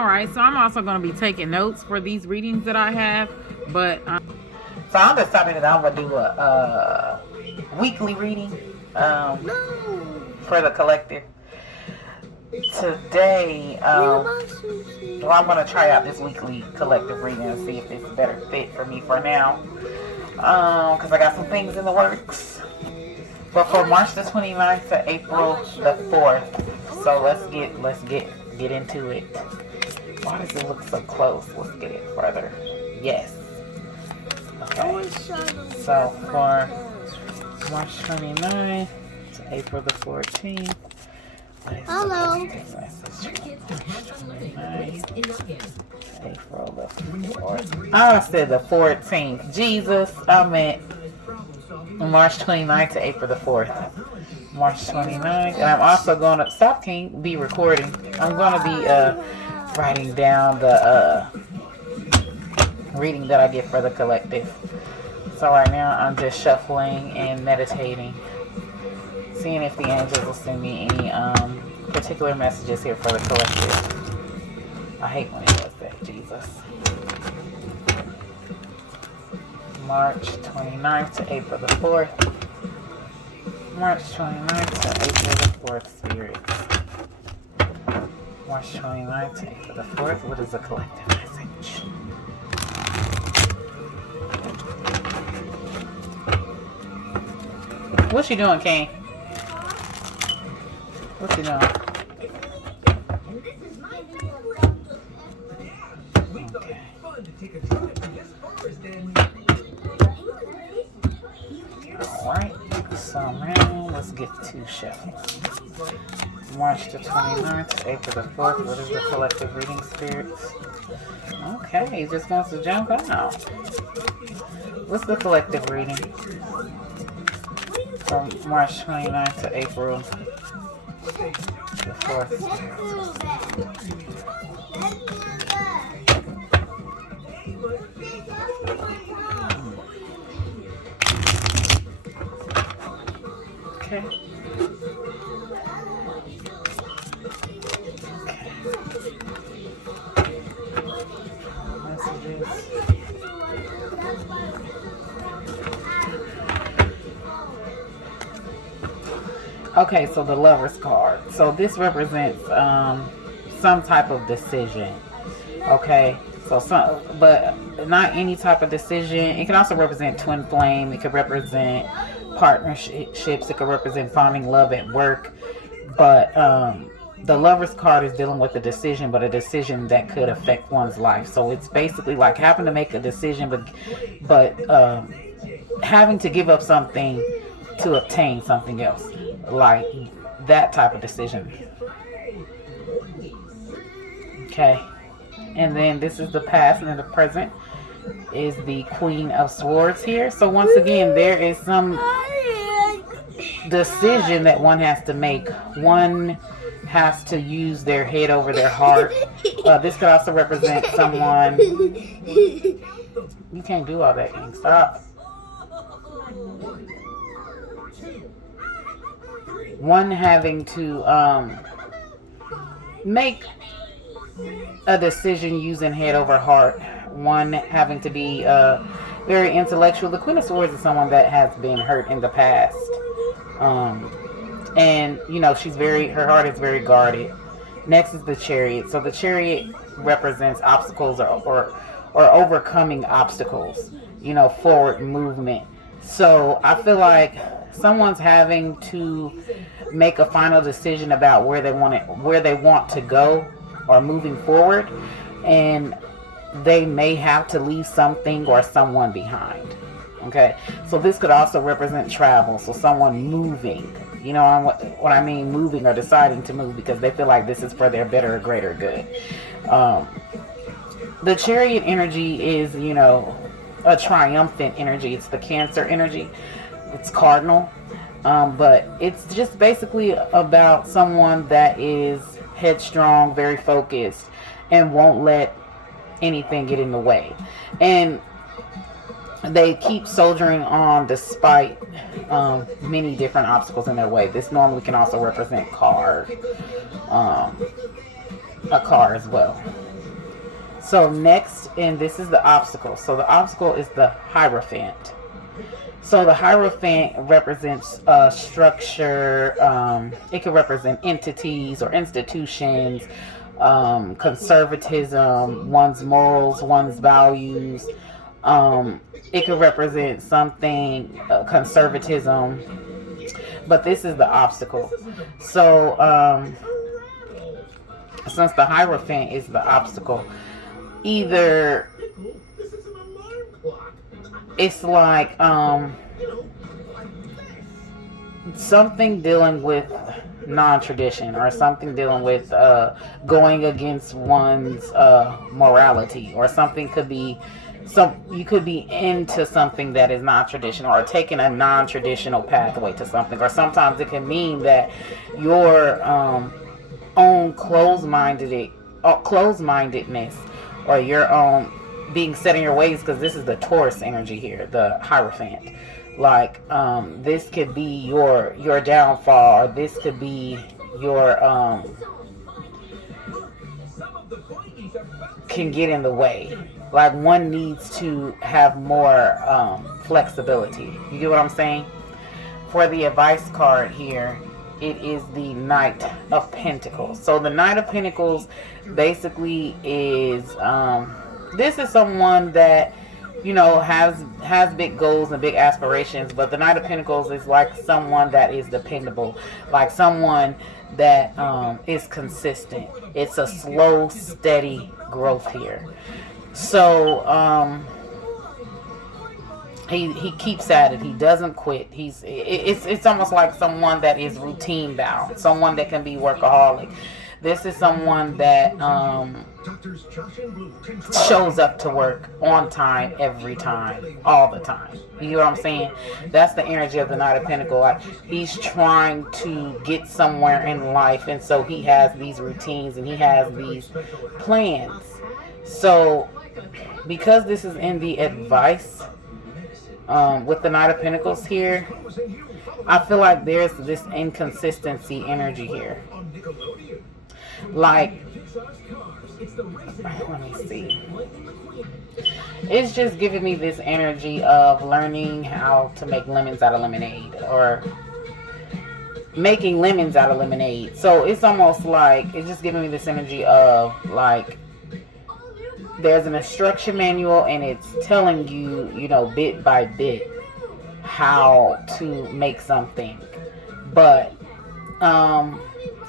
All right, so I'm also going to be taking notes for these readings that I have, but so I'm deciding that I'm gonna do a weekly reading for the collective today. Well, I'm gonna try out this weekly collective reading and see if it's a better fit for me for now, because I got some things in the works. But for March the 29th to April the 4th, so let's get into it. Why does it look so close? Let's get it further. Yes. Okay. So for March 29th to April the 14th. Hello. April the 4th. I said the 14th. Jesus, I meant March 29th to April the 4th. March 29th. And I'm also going to, stop, King, be recording. I'm going to be writing down the reading that I get for the collective. So right now I'm just shuffling and meditating, seeing if the angels will send me any particular messages here for the collective. I hate when it does that, Jesus. March 29th to April the 4th. March 29th to April the 4th, spirits. March 29th to April the 4th. What is the collective message? What you doing, Kane? What you doing? Okay. Alright, so now let's get to shuffling. March the 29th to April the 4th. What is the collective reading, spirits? Okay, he just wants to jump out. What's the collective reading? From March 29th to April the 4th. Okay. Messages. Okay, so the Lover's card. So this represents some type of decision. Okay, so but not any type of decision. It can also represent twin flame. It could represent partnerships. It could represent finding love at work. But the Lover's card is dealing with a decision, but a decision that could affect one's life. So it's basically like having to make a decision, but having to give up something to obtain something else. Like that type of decision. Okay. And then this is the past, and then the present is the Queen of Swords here. So once again, there is some decision that one has to make. One has to use their head over their heart. This could also represent someone. You can't do all that, King. Stop. One having to make a decision using head over heart. One having to be very intellectual. The Queen of Swords is someone that has been hurt in the past. And, you know, her heart is very guarded. Next is the Chariot. So the Chariot represents obstacles or overcoming obstacles. You know, forward movement. So I feel like someone's having to make a final decision about where they want to go or moving forward, and they may have to leave something or someone behind. Okay, so this could also represent travel. So someone moving, you know what I mean, moving or deciding to move because they feel like this is for their better or greater good. The Chariot energy is, you know, a triumphant energy. It's the Cancer energy. It's cardinal. But it's just basically about someone that is headstrong, very focused, and won't let anything get in the way. And they keep soldiering on despite many different obstacles in their way. This normally can also represent a car as well. So next, and this is the obstacle. So the obstacle is the Hierophant. So the Hierophant represents structure. It can represent entities or institutions, conservatism, one's morals, one's values. It could represent something, conservatism. But this is the obstacle. So since the Hierophant is the obstacle, either it's like something dealing with non-tradition, or something dealing with going against one's morality, or something could be you could be into something that is non-traditional, or taking a non-traditional pathway to something. Or sometimes it can mean that your own closed-mindedness, or your own being set in your ways, because this is the Taurus energy here, the Hierophant. Like this could be your downfall, or this could be your can get in the way. Like one needs to have more flexibility. You get what I'm saying? For the advice card here, it is the Knight of Pentacles. So the Knight of Pentacles basically is this is someone that, you know, has big goals and big aspirations, but the Knight of Pentacles is like someone that is dependable, like someone that is consistent. It's a slow, steady growth here. So he keeps at it. He doesn't quit. It's almost like someone that is routine bound, someone that can be workaholic. This is someone that shows up to work on time, every time, all the time. You know what I'm saying? That's the energy of the Knight of Pentacles. Like he's trying to get somewhere in life, and so he has these routines and he has these plans. So because this is in the advice with the Knight of Pentacles here, I feel like there's this inconsistency energy here. Like, let me see. It's just giving me this energy of learning how to make lemons out of lemonade, or making lemons out of lemonade. So it's almost like, it's just giving me this energy of like, there's an instruction manual and it's telling you, you know, bit by bit how to make something. But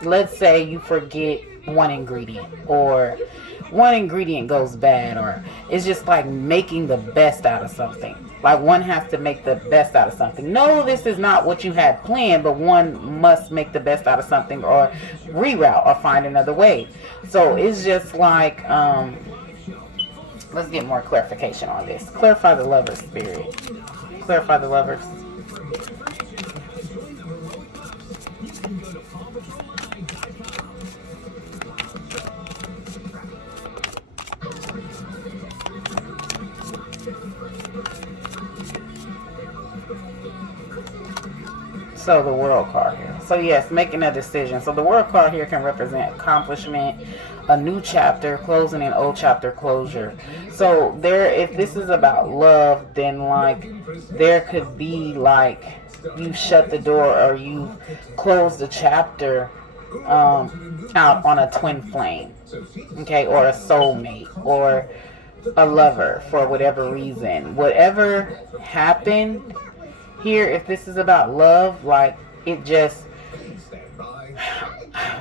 let's say you forget one ingredient, or one ingredient goes bad, or it's just like making the best out of something. Like one has to make the best out of something. No, this is not what you had planned, but one must make the best out of something, or reroute, or find another way. So it's just like, let's get more clarification on this. Clarify the Lover's spirit. Clarify the Lovers. So the World card here. So yes, making a decision. So the World card here can represent accomplishment, a new chapter, closing an old chapter closure. So there, if this is about love, then like there could be like you shut the door, or you close the chapter out on a twin flame, okay, or a soulmate, or a lover, for whatever reason. Whatever happened here, if this is about love, like it just,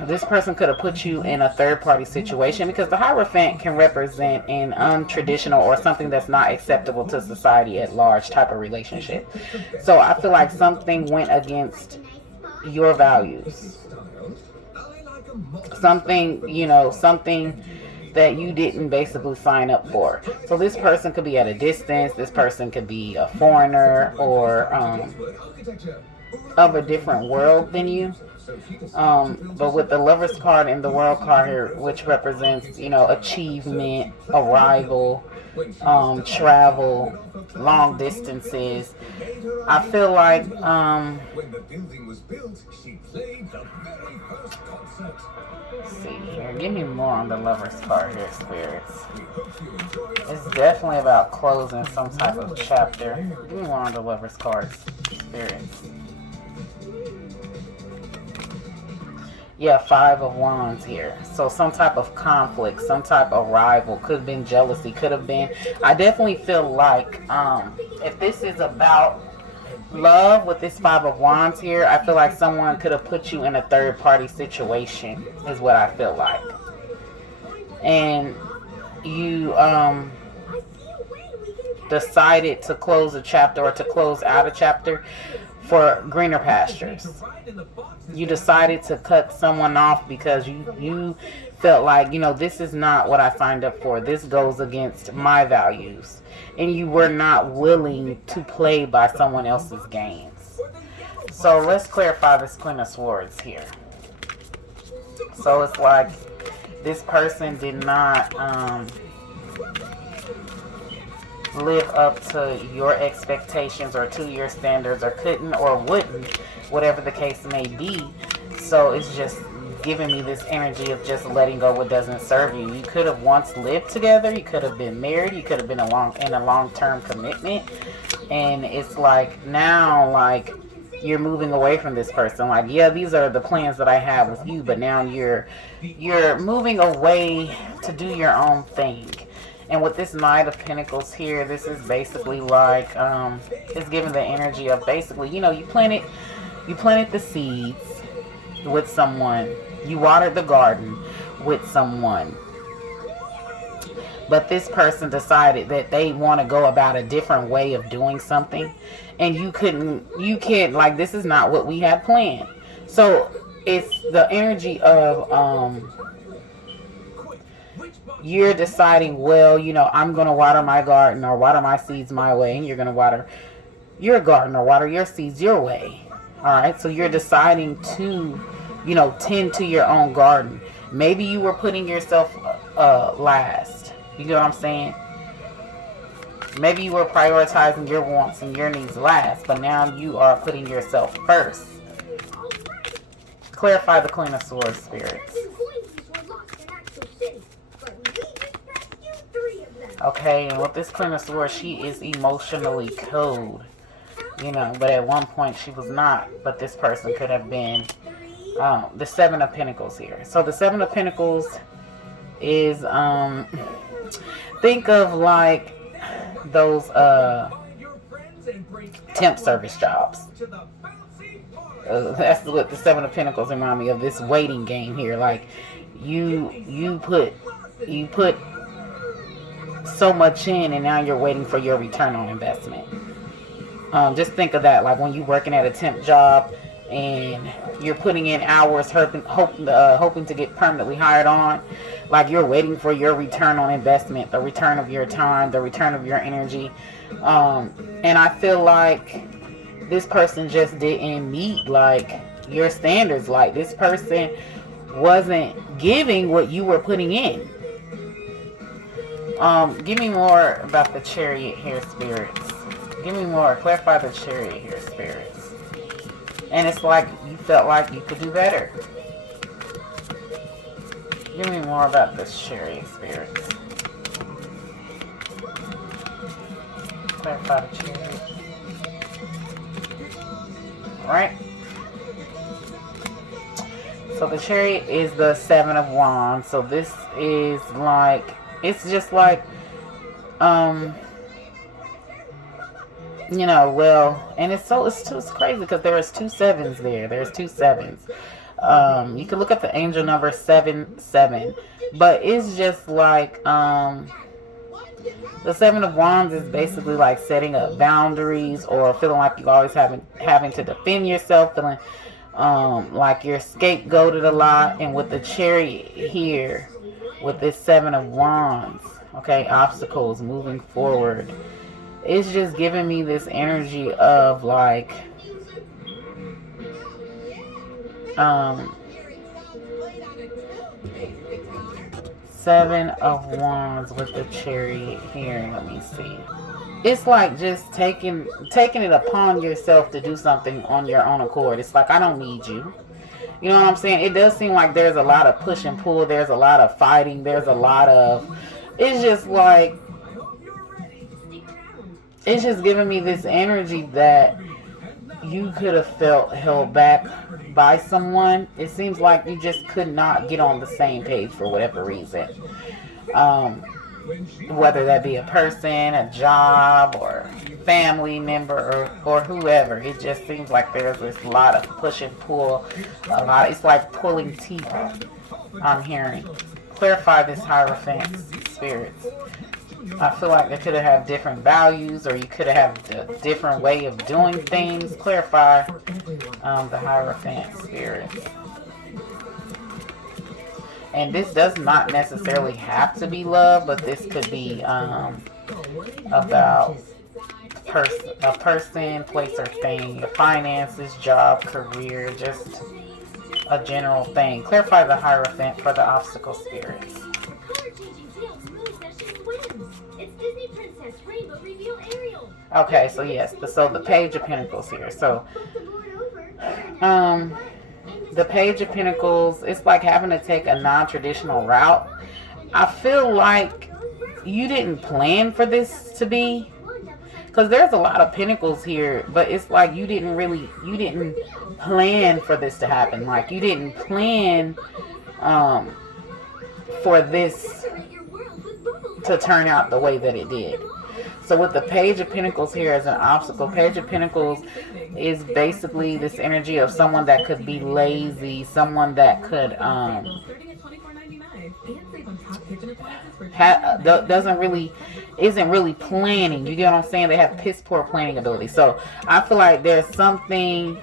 this person could have put you in a third party situation, because the Hierophant can represent an untraditional, or something that's not acceptable to society at large type of relationship. So I feel like something went against your values, something, you know, something that you didn't basically sign up for. So this person could be at a distance, this person could be a foreigner, or of a different world than you. But with the Lovers card and the World card here, which represents, achievement, arrival, travel, long distances, I feel like, let's see here, give me more on the Lovers card here, spirits. It's definitely about closing some type of chapter. Give me more on the Lovers cards, spirits. Yeah, 5 of Wands here. So some type of conflict, some type of rival. Could have been jealousy, could have been. I definitely feel like if this is about love with this 5 of Wands here, I feel like someone could have put you in a third party situation, is what I feel like. And you decided to close a chapter or to close out a chapter for greener pastures. You decided to cut someone off because you felt like, this is not what I signed up for. This goes against my values. And you were not willing to play by someone else's games. So let's clarify this Queen of Swords here. So it's like this person did not live up to your expectations or to your standards, or couldn't or wouldn't, whatever the case may be. So it's just giving me this energy of just letting go what doesn't serve you. You could have once lived together, you could have been married, you could have been in a long-term commitment, and it's like now, like, you're moving away from this person. Like, yeah, these are the plans that I have with you, but now you're moving away to do your own thing. And with this Knight of Pentacles here, this is basically like, it's giving the energy of basically, you planted the seeds with someone. You watered the garden with someone. But this person decided that they want to go about a different way of doing something. And you can't, like, this is not what we had planned. So it's the energy of, you're deciding, well, I'm going to water my garden or water my seeds my way, and you're going to water your garden or water your seeds your way. All right, so you're deciding to, tend to your own garden. Maybe you were putting yourself last. You get what I'm saying? Maybe you were prioritizing your wants and your needs last, but now you are putting yourself first. Clarify the Queen of Swords, spirits. Okay, and with this Queen of Swords, she is emotionally cold, but at one point she was not. But this person could have been the 7 of Pentacles here. So the 7 of Pentacles is, think of like those temp service jobs. That's what the 7 of Pentacles remind me of, this waiting game here. Like you put so much in, and now you're waiting for your return on investment. Just think of that, like when you're working at a temp job and you're putting in hours, hoping to get permanently hired on. Like you're waiting for your return on investment, the return of your time, the return of your energy. And I feel like this person just didn't meet like your standards. Like this person wasn't giving what you were putting in. Give me more about the Chariot here, spirits. Give me more. Clarify the Chariot here, spirits. And it's like you felt like you could do better. Give me more about this Chariot, spirits. Clarify the Chariot. Alright. So the Chariot is the 7 of Wands. So this is like, it's just like, well, and it's crazy because there is 2 7s there. There's 2 7s. You can look up the angel number 77, but it's just like, the 7 of Wands is basically like setting up boundaries, or feeling like you always having to defend yourself, feeling like you're scapegoated a lot. And with the Chariot here, with this 7 of Wands, okay, obstacles, moving forward, it's just giving me this energy of like, Seven of Wands with the Chariot here. Let me see. It's like just taking it upon yourself to do something on your own accord. It's like, I don't need you. You know what I'm saying? It does seem like there's a lot of push and pull. There's a lot of fighting. There's a lot of... It's just like... It's just giving me this energy that you could have felt held back by someone. It seems like you just could not get on the same page for whatever reason. Whether that be a person, a job, or family member, or whoever. It just seems like there's this lot of push and pull. It's like pulling teeth, I'm hearing. Clarify this Hierophant spirits. I feel like they could have different values, or you could have a different way of doing things. Clarify the Hierophant spirits. And this does not necessarily have to be love, but this could be about a person, place, or thing. Your finances, job, career, just a general thing. Clarify the Hierophant for the obstacle spirits. Okay, so yes, so the Page of Pentacles here. So, the Page of Pentacles, it's like having to take a non-traditional route. I feel like you didn't plan for this to be, because there's a lot of Pentacles here, but it's like you didn't plan for this to happen. Like, you didn't plan for this to turn out the way that it did. So with the Page of Pentacles here as an obstacle, Page of Pentacles is basically this energy of someone that could be lazy, someone that could isn't really planning. You get what I'm saying? They have piss poor planning ability. So I feel like there's something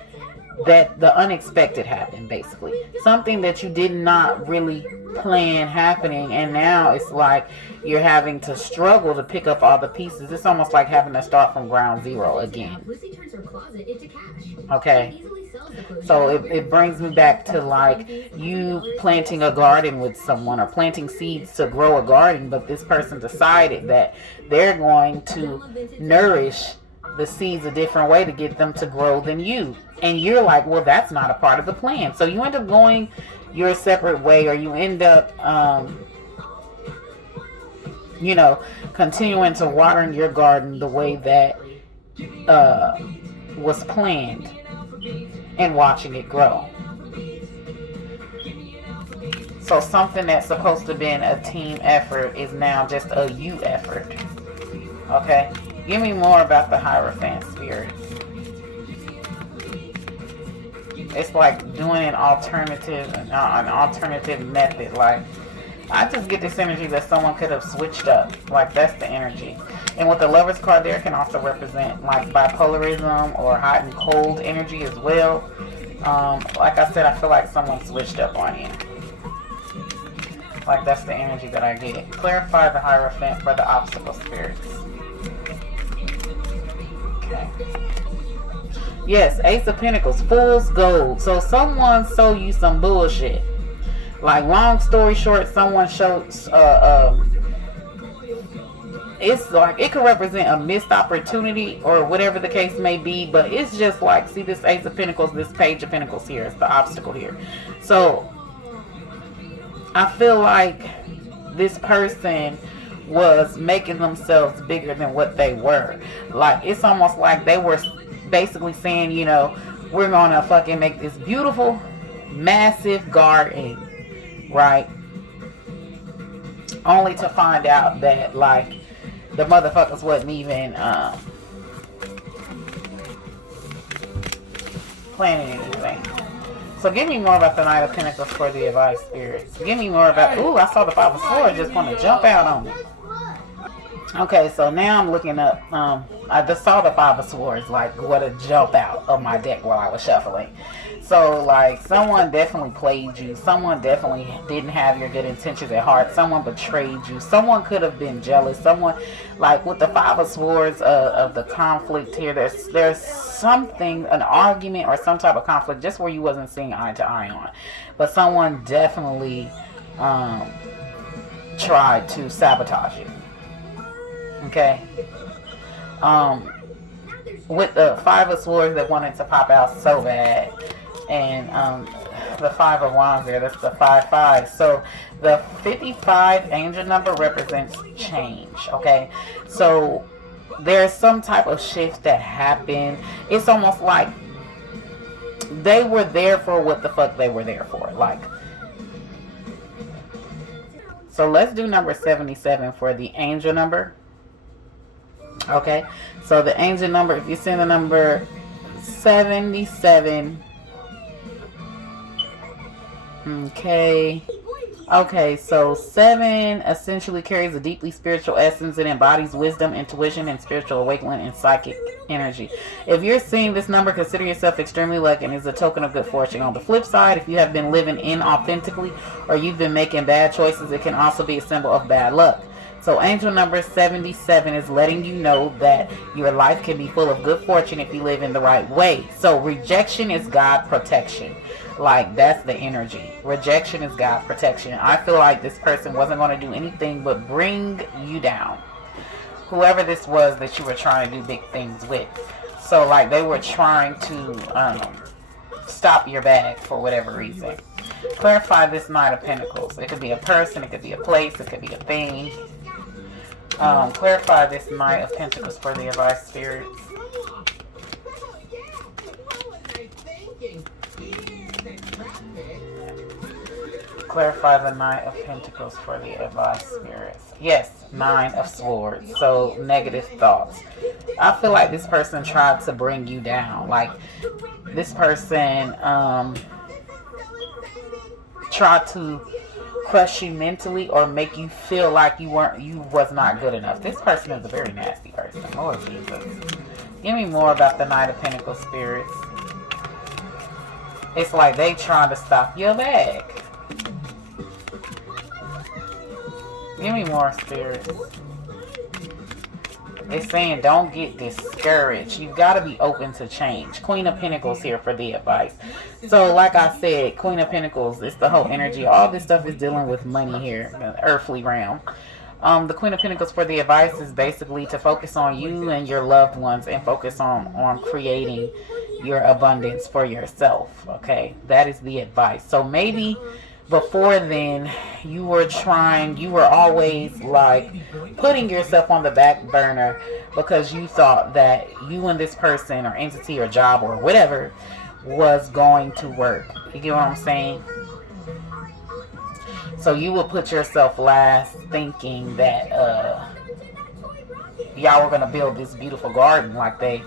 that the unexpected happened, basically. Something that you did not really plan happening, and now it's like you're having to struggle to pick up all the pieces. It's almost like having to start from ground zero again. Okay? So it brings me back to like you planting a garden with someone, or planting seeds to grow a garden, but this person decided that they're going to nourish the seeds a different way to get them to grow than you. And you're like, well, that's not a part of the plan. So you end up going your separate way, or you end up, continuing to watering your garden the way that was planned, and watching it grow. So something that's supposed to have been a team effort is now just a you effort. Okay? Give me more about the Hierophant spirit. It's like doing an alternative method. Like, I just get this energy that someone could have switched up. Like, that's the energy. And with the Lover's card there, can also represent like bipolarism or hot and cold energy as well. Like I said, I feel like someone switched up on you. Like, that's the energy that I get. Clarify the Hierophant for the obstacle spirits. Okay. Yes, Ace of Pentacles, Fool's Gold. So someone sold you some bullshit. Like, long story short, someone showed it's like it could represent a missed opportunity or whatever the case may be, but it's just like, see this Ace of Pentacles, this Page of Pentacles here, it's the obstacle here. So I feel like this person was making themselves bigger than what they were. Like, it's almost like they were basically saying, we're gonna fucking make this beautiful, massive garden, right? Only to find out that, like, the motherfuckers wasn't even planning anything. So give me more about the Knight of Pentacles for the advice spirits. Give me more about... Ooh, I saw the Five of Swords just want to jump out on me. Okay, so now I'm looking up. I just saw the Five of Swords, like what a jump out of my deck while I was shuffling. So, like, someone definitely played you. Someone definitely didn't have your good intentions at heart. Someone betrayed you. Someone could have been jealous. Someone, like, with the Five of Swords of the conflict here, there's something, an argument or some type of conflict just where you wasn't seeing eye to eye on. But someone definitely tried to sabotage you. Okay. With the Five of Swords that wanted to pop out so bad, and the Five of Wands there, that's the 5-5. So the 55 angel number represents change. Okay, so there's some type of shift that happened. It's almost like they were there for what the fuck they were there for. Like, so let's do number 77 for the angel number. Okay, so the angel number, if you see the number 77, okay, so 7 essentially carries a deeply spiritual essence. It embodies wisdom, intuition, and spiritual awakening and psychic energy. If you're seeing this number, consider yourself extremely lucky and is a token of good fortune. On the flip side, if you have been living inauthentically or you've been making bad choices, it can also be a symbol of bad luck. So angel number 77 is letting you know that your life can be full of good fortune if you live in the right way. So rejection is God protection. Like, that's the energy. Rejection is God protection. I feel like this person wasn't going to do anything but bring you down. Whoever this was that you were trying to do big things with. So, like, they were trying to stop your bag for whatever reason. Clarify this Knight of Pentacles. It could be a person, it could be a place, it could be a thing. Clarify this Knight of Pentacles for the advice, spirits. Clarify the Knight of Pentacles for the advice, spirits. Yes, 9 of Swords. So, negative thoughts. I feel like this person tried to bring you down. Like, this person tried to crush you mentally or make you feel like you was not good enough. This person is a very nasty person. Lord Jesus. Give me more about the Knight of Pentacles, spirits. It's like they trying to stop your bag. Give me more, spirits. They're saying don't get discouraged. You've got to be open to change. Queen of Pentacles here for the advice. So like I said, Queen of Pentacles, it's the whole energy. All this stuff is dealing with money here, the earthly realm. The Queen of Pentacles for the advice is basically to focus on you and your loved ones and focus on creating your abundance for yourself. Okay, that is the advice. So maybe before then, you were always like putting yourself on the back burner because you thought that you and this person or entity or job or whatever was going to work. You get what I'm saying? So you would put yourself last thinking that y'all were going to build this beautiful garden like they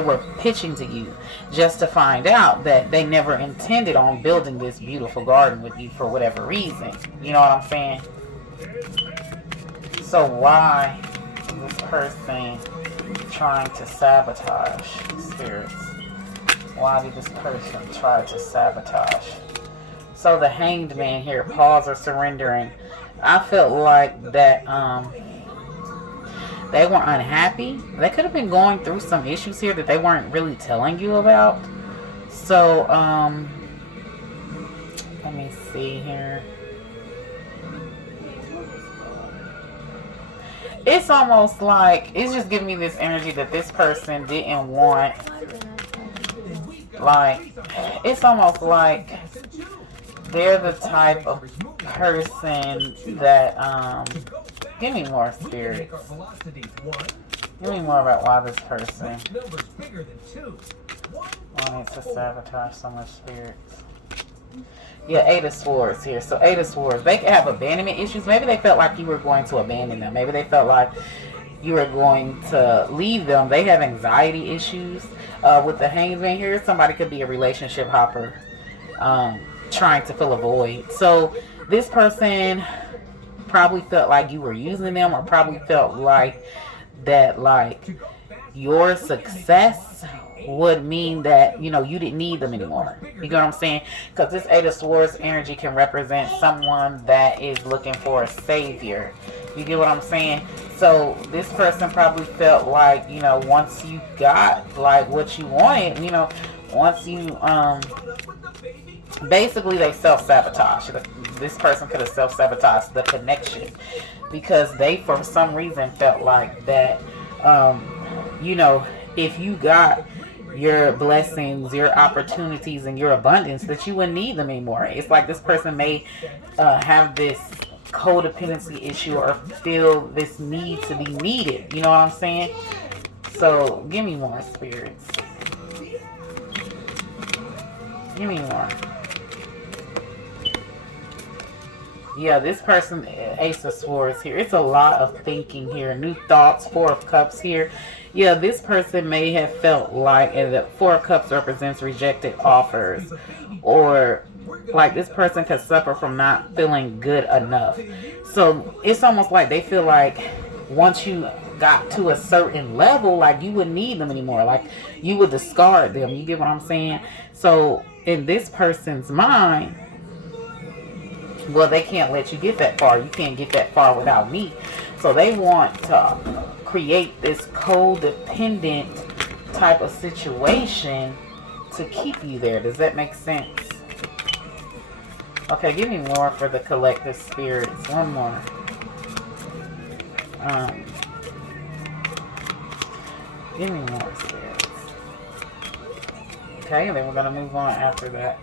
were pitching to you, just to find out that they never intended on building this beautiful garden with you for whatever reason. You know what I'm saying? So why is this person trying to sabotage, spirits? Why did this person try to sabotage? So the Hanged Man here, pause or surrendering. I felt like that they were unhappy. They could have been going through some issues here that they weren't really telling you about. So, let me see here. It's almost like, it's just giving me this energy that this person didn't want. Like, it's almost like they're the type of person that, give me more, spirits. Give me more about why this person wanted to sabotage so much, spirits. Yeah, 8 of Swords here. So 8 of Swords. They could have abandonment issues. Maybe they felt like you were going to abandon them. Maybe they felt like you were going to leave them. They have anxiety issues. With the Hanged Man here, somebody could be a relationship hopper. Trying to fill a void. So this person probably felt like you were using them, or probably felt like that, like, your success would mean that, you know, you didn't need them anymore. You get what I'm saying? Because this Eight of Swords energy can represent someone that is looking for a savior. You get what I'm saying? So this person probably felt like, you know, once you got like what you wanted, you know, once you basically they self-sabotage. This person could have self-sabotaged the connection because they for some reason felt like that, you know, if you got your blessings, your opportunities, and your abundance, that you wouldn't need them anymore. It's like this person may have this codependency issue or feel this need to be needed. You know what I'm saying? So give me more, spirits. Give me more. Yeah, this person, Ace of Swords here. It's a lot of thinking here. New thoughts, Four of Cups here. Yeah, this person may have felt like, and the Four of Cups represents rejected offers, or like this person could suffer from not feeling good enough. So it's almost like they feel like once you got to a certain level, like you wouldn't need them anymore. Like you would discard them. You get what I'm saying? So in this person's mind, well, they can't let you get that far. You can't get that far without me. So they want to create this codependent type of situation to keep you there. Does that make sense? Okay, give me more for the collective spirits. One more. Give me more spirits. Okay, and then we're going to move on after that.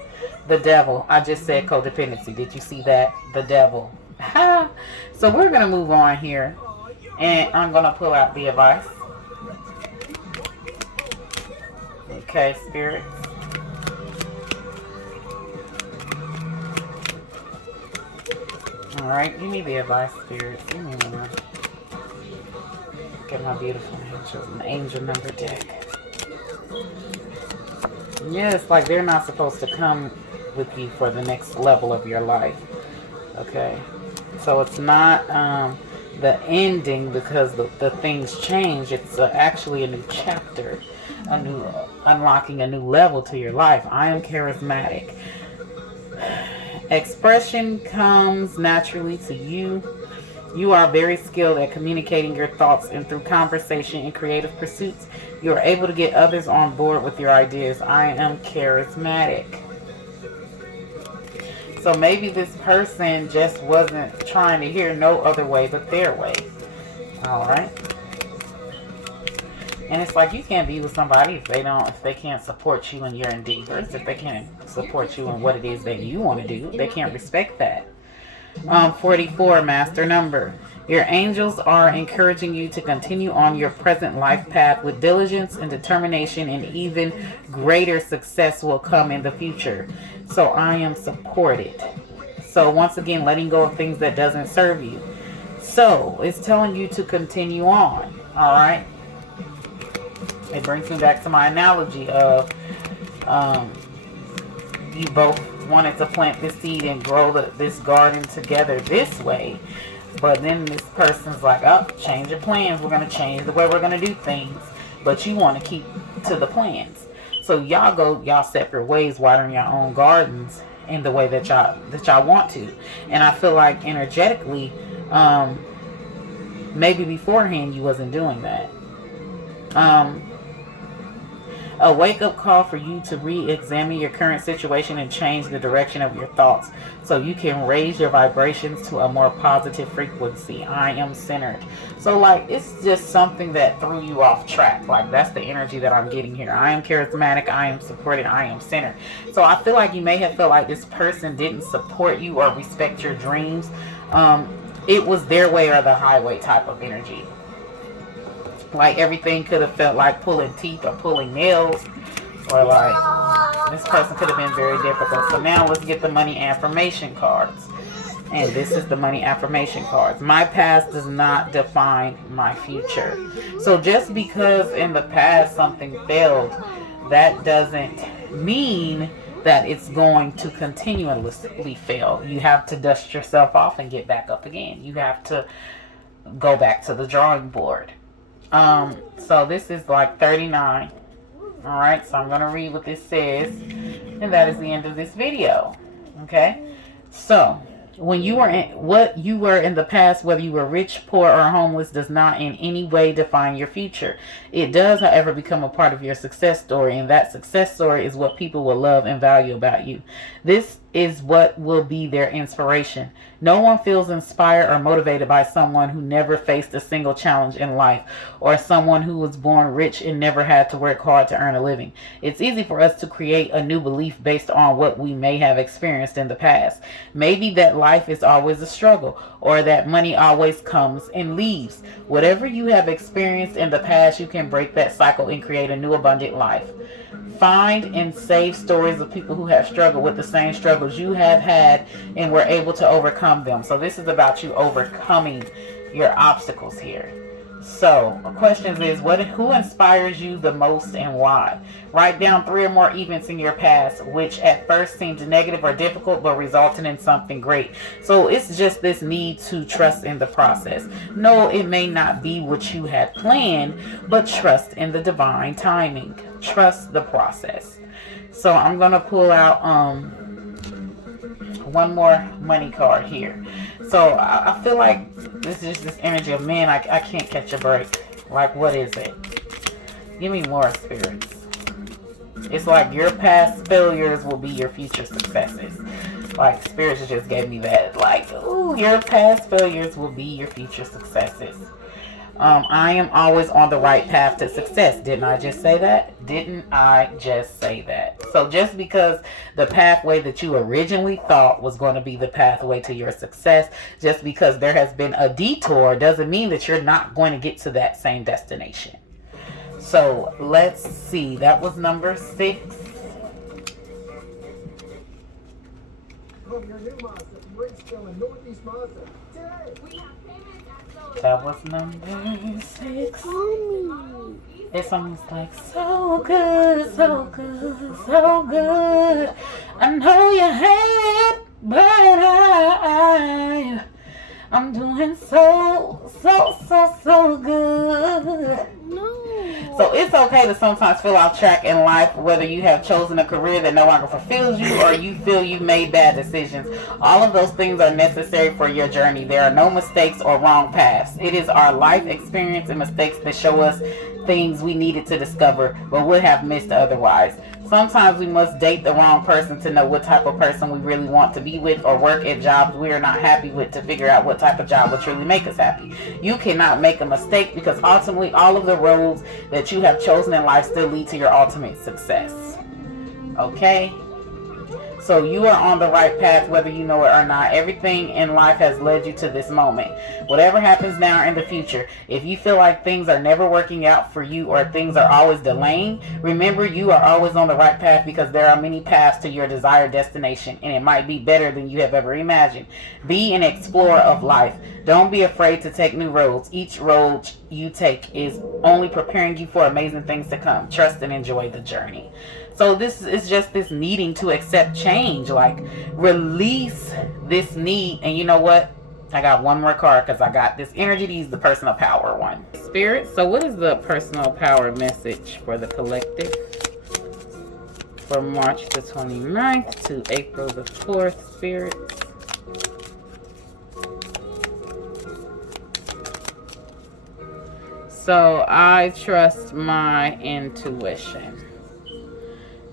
The devil. I just said codependency. Did you see that? The devil. Ha! So we're going to move on here. And I'm going to pull out the advice. Okay, spirits. Alright, give me the advice, spirits. Give me one. Get my beautiful angels. An angel number deck. Yeah, it's like they're not supposed to come with you for the next level of your life. Okay. So it's not the ending because the things change. It's actually a new chapter. Unlocking a new level to your life. I am charismatic. Expression comes naturally to you. You are very skilled at communicating your thoughts, and through conversation and creative pursuits, you are able to get others on board with your ideas. I am charismatic. So maybe this person just wasn't trying to hear no other way but their way. Alright. And it's like you can't be with somebody if they can't support you in your endeavors, if they can't support you in what it is that you want to do. They can't respect that. 44, master number. Your angels are encouraging you to continue on your present life path with diligence and determination, and even greater success will come in the future. So I am supported. So once again, letting go of things that doesn't serve you. So it's telling you to continue on. Alright. It brings me back to my analogy of you both wanted to plant this seed and grow this garden together this way, but then this person's like, oh, change your plans, we're going to change the way we're going to do things, but you want to keep to the plans. So y'all separate ways, watering your own gardens in the way that y'all want to. And I feel like energetically, maybe beforehand you wasn't doing that. A wake-up call for you to re-examine your current situation and change the direction of your thoughts so you can raise your vibrations to a more positive frequency. I am centered. So like it's just something that threw you off track. Like that's the energy that I'm getting here. I am charismatic. I am supported. I am centered. So I feel like you may have felt like this person didn't support you or respect your dreams. It was their way or the highway type of energy. Like everything could have felt like pulling teeth or pulling nails, or like this person could have been very difficult. So now let's get the money affirmation cards. And this is the money affirmation cards. My past does not define my future. So just because in the past something failed, that doesn't mean that it's going to continuously fail. You have to dust yourself off and get back up again. You have to go back to the drawing board. So this is like 39. All right, so I'm going to read what this says, and that is the end of this video. Okay, so when you were what you were in the past, whether you were rich, poor, or homeless, does not in any way define your future. It does, however, become a part of your success story, and that success story is what people will love and value about you. This is what will be their inspiration. No one feels inspired or motivated by someone who never faced a single challenge in life, or someone who was born rich and never had to work hard to earn a living. It's easy for us to create a new belief based on what we may have experienced in the past. Maybe that life is always a struggle, or that money always comes and leaves. Whatever you have experienced in the past, you can break that cycle and create a new abundant life. Find and save stories of people who have struggled with the same struggles you have had and were able to overcome them. So this is about you overcoming your obstacles here. So the question is, who inspires you the most and why? Write down 3 or more events in your past which at first seemed negative or difficult but resulted in something great. So it's just this need to trust in the process. No, it may not be what you had planned, but trust in the divine timing. Trust the process. So I'm going to pull out one more money card here. So I feel like this is this energy of, man, I can't catch a break. Like, what is it? Give me more, spirits. It's like your past failures will be your future successes. Like, spirits just gave me that. Like, ooh, your past failures will be your future successes. I am always on the right path to success. Didn't I just say that? Didn't I just say that? So just because the pathway that you originally thought was going to be the pathway to your success, just because there has been a detour, doesn't mean that you're not going to get to that same destination. So let's see. That was number 6. That was number 6. It's almost like so good, so good, so good. I know you hate it, but I'm doing so good. No. So it's okay to sometimes feel off track in life, whether you have chosen a career that no longer fulfills you or you feel you made bad decisions. All of those things are necessary for your journey. There are no mistakes or wrong paths. It is our life experience and mistakes that show us things we needed to discover but would have missed otherwise. Sometimes we must date the wrong person to know what type of person we really want to be with, or work at jobs we are not happy with to figure out what type of job will truly make us happy. You cannot make a mistake, because ultimately all of the roads that you have chosen in life still lead to your ultimate success. Okay? So you are on the right path whether you know it or not. Everything in life has led you to this moment. Whatever happens now or in the future, if you feel like things are never working out for you or things are always delaying, remember you are always on the right path, because there are many paths to your desired destination, and it might be better than you have ever imagined. Be an explorer of life. Don't be afraid to take new roads. Each road you take is only preparing you for amazing things to come. Trust and enjoy the journey. So this is just this needing to accept change. Like, release this need. And you know what? I got one more card, because I got this energy to use the personal power one. Spirit, so what is the personal power message for the collective from March the 29th to April the 4th, Spirit? So I trust my intuition.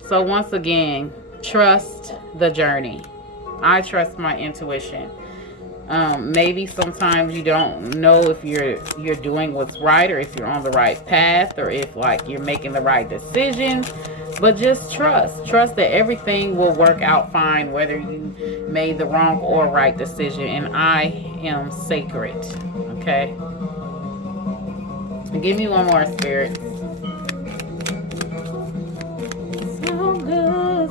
So once again, trust the journey. I trust my intuition. Maybe sometimes you don't know if you're doing what's right, or if you're on the right path, or if like you're making the right decisions. But just trust that everything will work out fine, whether you made the wrong or right decision. And I am sacred. Okay. Give me one more, Spirit.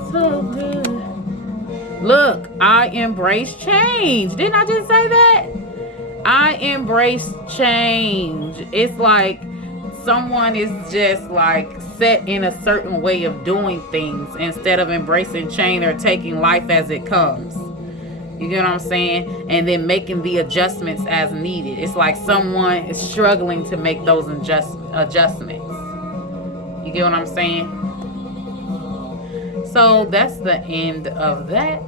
So good. Look, I embrace change. Didn't I just say that? I embrace change. It's like someone is just like set in a certain way of doing things instead of embracing change or taking life as it comes. You get what I'm saying? And then making the adjustments as needed. It's like someone is struggling to make those adjustments. You get what I'm saying? So that's the end of that.